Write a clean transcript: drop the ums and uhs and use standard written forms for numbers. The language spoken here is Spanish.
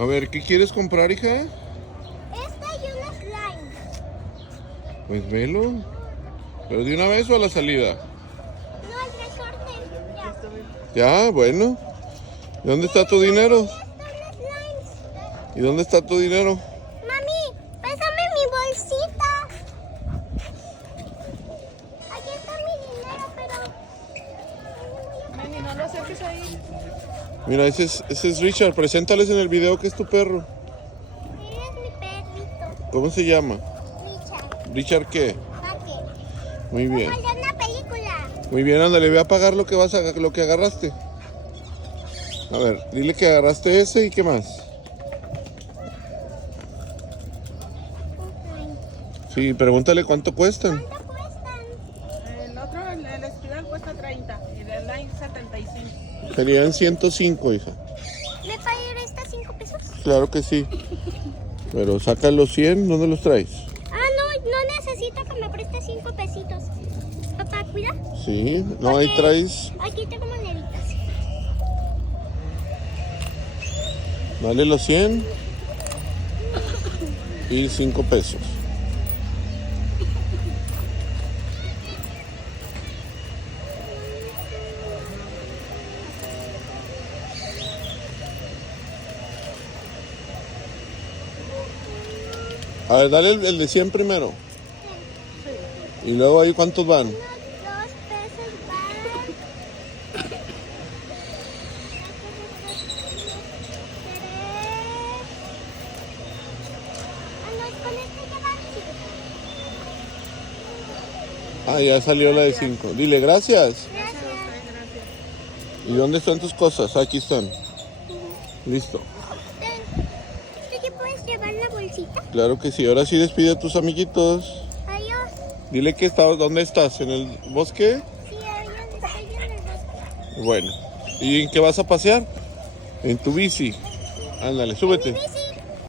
A ver, ¿qué quieres comprar, hija? Esta y una slime. Pues velo. ¿Pero de una vez o a la salida? No, el resorte. Ya, bueno. ¿Y dónde está tu dinero? Ya están slimes. ¿Y dónde está tu dinero? Mami, pásame mi bolsita. Aquí está mi dinero, pero... Mami, no lo acerques ahí. Mira, ese es Richard. Preséntales en el video que es tu perro. Él es mi perrito. ¿Cómo se llama? Richard. ¿Richard qué? Paque. Muy bien. Vamos a ver una película. Muy bien, ándale, ve a pagar lo que lo que agarraste. A ver, dile que agarraste ese y qué más. Sí, pregúntale cuánto cuestan. ¿Cuánto cuestan? El otro, el espiral cuesta 30 y el line 75. Serían 105, hija. ¿Me pagaré estas 5 pesos? Claro que sí. Pero saca los 100, ¿dónde los traes? No necesito que me prestes 5 pesitos. Papá, cuida. Sí, no, ahí Porque traes. Aquí tengo moneditas. Dale los 100 y 5 pesos. A ver, dale el de 100 primero. Y luego ahí, ¿cuántos van? 2 pesos van. 3. No, con este ya van 5. Ah, ya salió la de 5. Dile gracias. Gracias. ¿Y dónde están tus cosas? Aquí están. Listo. ¿Tú ya puedes llevar la bolsita? Claro que sí. Ahora sí despide a tus amiguitos. Adiós. Dile que ¿dónde estás? ¿En el bosque? Sí, estoy en el bosque. Bueno. ¿Y en qué vas a pasear? En tu bici. Ándale, súbete.